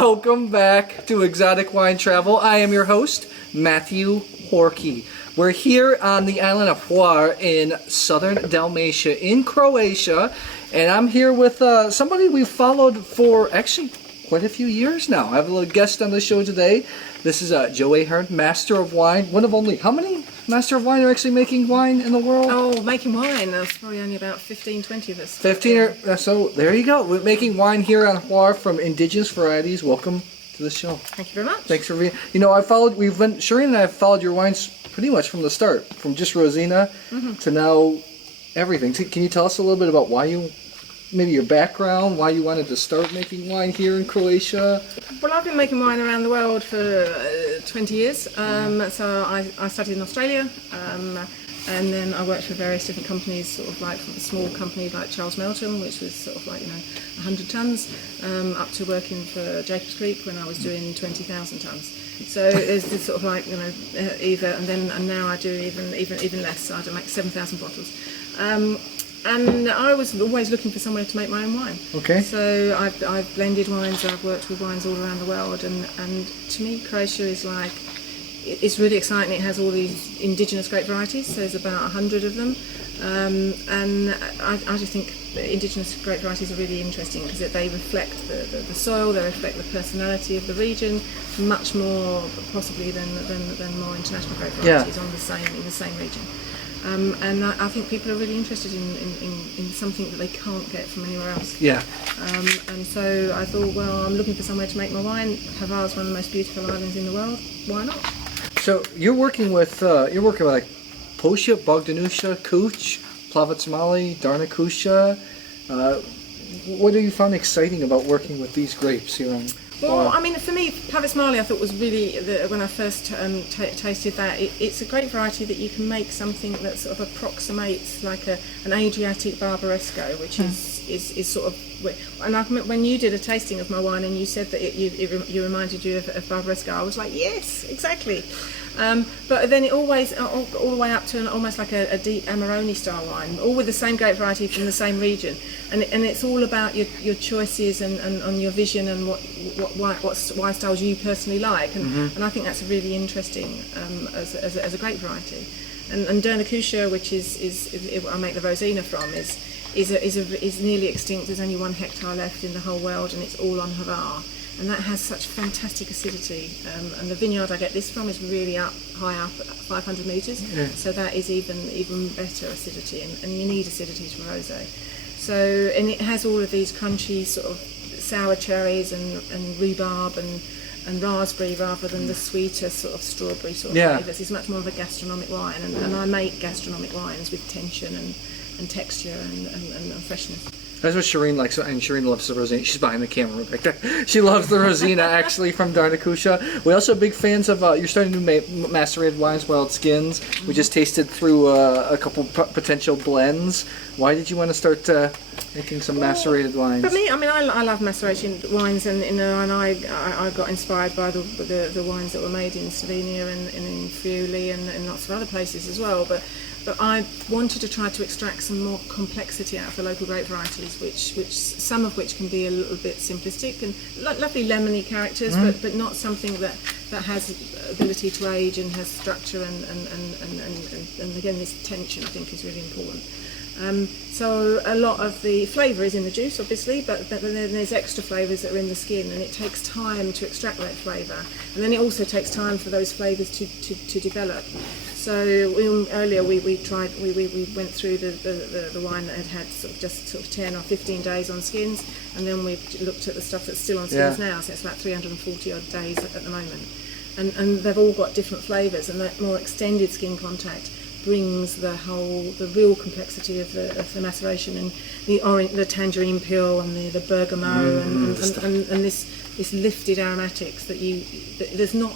Welcome back to Exotic Wine Travel. I am your host, Matthew Horkey. We're here on the island of Hvar in southern Dalmatia in Croatia, and I'm here with somebody we've followed for actually quite a few years now. I have a little guest on the show today. This is Jo Ahearne, Master of Wine. One of only, how many Master of Wine are actually making wine in the world? Oh, making wine. There's probably only about 15, 20 of us. 15 or so. There you go. We're making wine here on Hvar from indigenous varieties. Welcome to the show. Thank you very much. Thanks for being. You know, Shireen and I have followed your wines pretty much from the start, from just Rosina to now everything. Can you tell us a little bit about why you, maybe your background, why you wanted to start making wine here in Croatia? Well, I've been making wine around the world for 20 years. So I started in Australia, and then I worked for various different companies, sort of like from a small company like Charles Melton, which was sort of like, 100 tons, up to working for Jacobs Creek when I was doing 20,000 tons. So there's this sort of like, and now I do even less. So I do make 7,000 bottles. And I was always looking for somewhere to make my own wine. Okay. So I've blended wines, I've worked with wines all around the world, and to me Croatia is like, it's really exciting. It has all these indigenous grape varieties, so there's about 100 of them. And I just think indigenous grape varieties are really interesting because they reflect the soil, they reflect the personality of the region, much more possibly than more international grape varieties in the same region. And I think people are really interested in something that they can't get from anywhere else. Yeah. And so I thought, well, I'm looking for somewhere to make my wine. Hvar is one of the most beautiful islands in the world. Why not? So you're working with like Pošip, Bogdanuša, Kuch, Plavac Mali, Darnekuša. What do you find exciting about working with these grapes here on? Well, I mean, for me, Plavac Mali I thought was really, when I first tasted that, it's a great variety that you can make something that sort of approximates like an Adriatic Barbaresco, which is sort of, and when you did a tasting of my wine and you said that it reminded you of Barbaresco, I was like, yes, exactly. But then it always, all the way up to almost like a deep Amarone style wine, all with the same grape variety from the same region, and it's all about your choices and on your vision and what wine styles you personally like, and I think that's really interesting as a grape variety. And Darnekuša, which is I make the Rosina from, is nearly extinct. There's only 1 hectare left in the whole world, and it's all on Hvar. And that has such fantastic acidity. And the vineyard I get this from is really high up, at 500 metres. Yeah. So that is even better acidity, and you need acidity to rosé. So, and it has all of these crunchy sort of sour cherries and rhubarb and raspberry rather than the sweeter sort of strawberry sort of flavours. It's much more of a gastronomic wine, and I make gastronomic wines with tension and texture and freshness. That's what Shireen likes, and Shireen loves the Rosina. She's behind the camera right there. She loves the Rosina, actually, from Darnekuša. We're also big fans of, you're starting to make macerated wines, Wild Skins. We just tasted through a couple potential blends. Why did you want to start making some macerated wines? For me, I mean, I love maceration wines, and I got inspired by the wines that were made in Slovenia and in Friuli and lots of other places as well. But I wanted to try to extract some more complexity out of the local grape varieties, which some of which can be a little bit simplistic and lovely lemony characters, but not something that has ability to age and has structure and again this tension I think is really important. So a lot of the flavour is in the juice, obviously, but then there's extra flavours that are in the skin, and it takes time to extract that flavour, and then it also takes time for those flavours to develop. So earlier we went through the wine that had just 10 or 15 days on skins, and then we looked at the stuff that's still on skins now, so it's about 340 odd days at the moment, and they've all got different flavours, and that more extended skin contact brings the real complexity of the maceration, and the tangerine peel and the bergamot and this lifted aromatics that there's not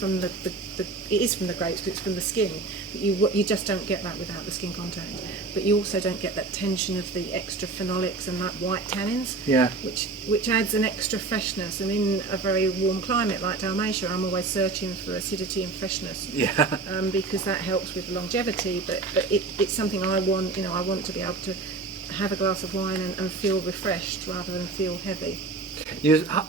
from it is from the grapes, but it's from the skin. But you just don't get that without the skin contact. But you also don't get that tension of the extra phenolics and that white tannins, which adds an extra freshness. And in a very warm climate like Dalmatia, I'm always searching for acidity and freshness, because that helps with longevity. But it's something I want. I want to be able to have a glass of wine and feel refreshed rather than feel heavy.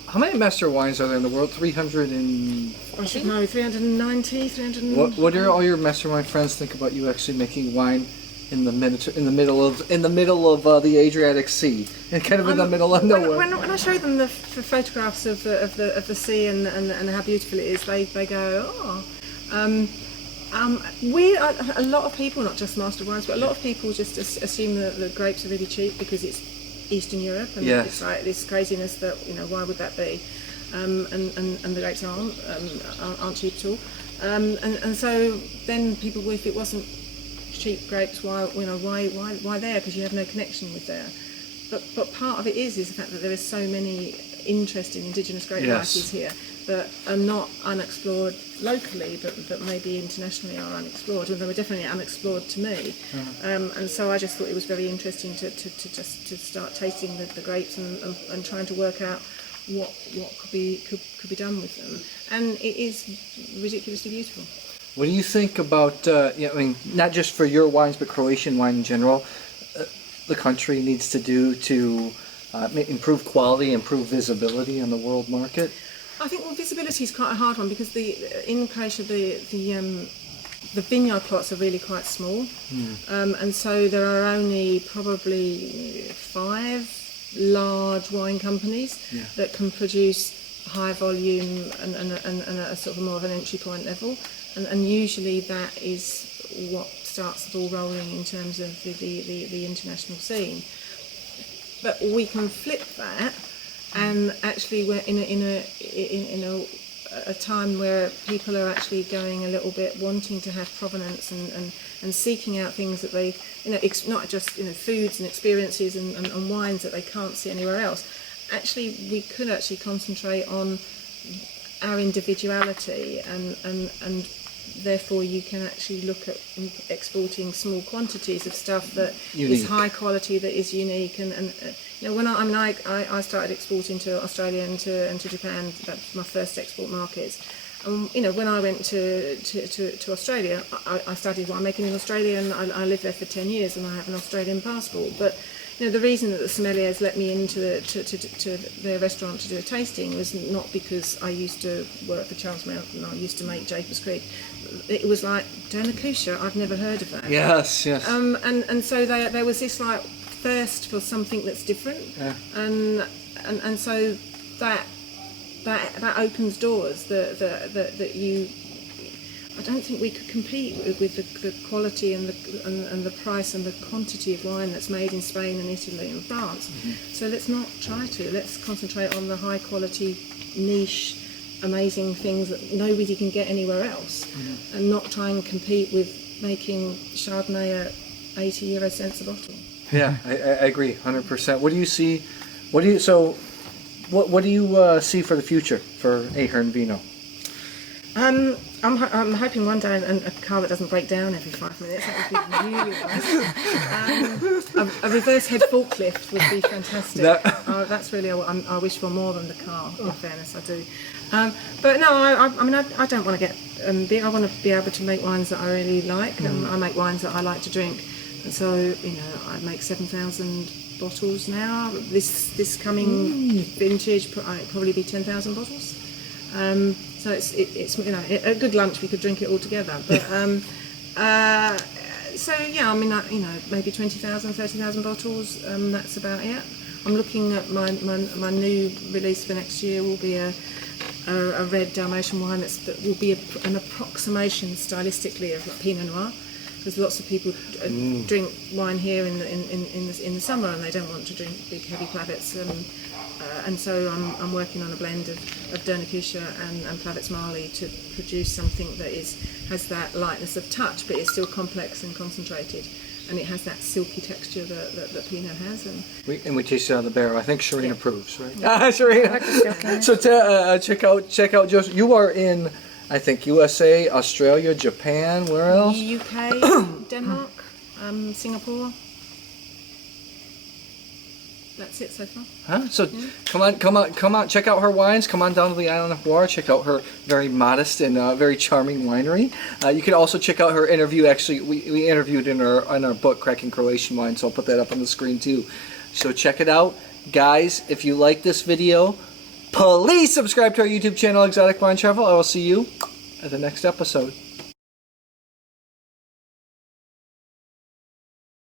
How many master wines are there in the world? 300 and... I should know, 390, 300. What do all your master wine friends think about you actually making wine in the middle of the Adriatic Sea, and kind of in the middle of nowhere? When I show them the photographs of the sea and how beautiful it is, they go, oh. A lot of people, not just master wines, but a lot of people just assume that the grapes are really cheap because it's Eastern Europe, and it's like this craziness that, why would that be? And the grapes aren't cheap at all. And so then people, if it wasn't cheap grapes, why there? Because you have no connection with there. But part of it is the fact that there are so many interesting indigenous grape varieties here that are not unexplored locally, but maybe internationally are unexplored, and they were definitely unexplored to me. And so I just thought it was very interesting to start tasting the grapes and trying to work out what could be done with them. And it is ridiculously beautiful. What do you think about, not just for your wines, but Croatian wine in general, the country needs to do to improve quality, improve visibility on the world market? I think visibility is quite a hard one because in Croatia the vineyard plots are really quite small, and so there are only probably 5 large wine companies that can produce high volume and a sort of more of an entry point level, and usually that is what starts the ball rolling in terms of the international scene. But we can flip that, and actually we're in a time where people are actually going a little bit wanting to have provenance and seeking out things that they, not just foods and experiences and wines that they can't see anywhere else. Actually, we could actually concentrate on our individuality, and therefore you can actually look at exporting small quantities of stuff that is high quality, that is unique. And when I started exporting to Australia and to Japan. That's my first export markets. When I went to Australia, I studied winemaking in Australia, and I lived there for 10 years, and I have an Australian passport. But the reason that the sommeliers let me into their restaurant to do a tasting was not because I used to work for Charles Mountain, I used to make Jacob's Creek. It was like, Darnekuša, I've never heard of that. Yes. And so there was this like thirst for something that's different, and so that opens doors that you. I don't think we could compete with the quality and the price and the quantity of wine that's made in Spain and Italy and France. So let's not try to. Let's concentrate on the high quality, niche, amazing things that nobody can get anywhere else, and not try and compete with making Chardonnay at 80 euro cents a bottle. Yeah, I agree 100%. What do you see? What do you see for the future for Ahearne Vino? I'm hoping one day a car that doesn't break down every 5 minutes. That would be really nice. A reverse head forklift would be fantastic. That's really what I wish for more than the car. In fairness, I do. But no, I don't want to get big. I want to be able to make wines that I really like. I make wines that I like to drink. And so I make 7,000 bottles now. This coming vintage, probably be 10,000 bottles. So it's a good lunch. We could drink it all together. But maybe 20,000, 30,000 bottles. That's about it. I'm looking at my new release for next year. Will be a red Dalmatian wine that will be an approximation stylistically of Pinot Noir. Because lots of people drink wine here in the summer, and they don't want to drink big heavy Plavets. And so I'm working on a blend of Darnekuša and Plavac Mali to produce something that has that lightness of touch, but it's still complex and concentrated, and it has that silky texture that Pinot has. And we taste it out of the barrel. I think Sharina approves, right? Sharina. So check out Joseph. You are in, I think, USA, Australia, Japan. Where else? UK, Denmark, Singapore. That's it so far. So come on, check out her wines. Come on down to the island of Hvar. Check out her very modest and very charming winery. You can also check out her interview. Actually, we interviewed in our book, Cracking Croatian Wine, so I'll put that up on the screen too. So check it out. Guys, if you like this video, please subscribe to our YouTube channel, Exotic Wine Travel. I will see you at the next episode.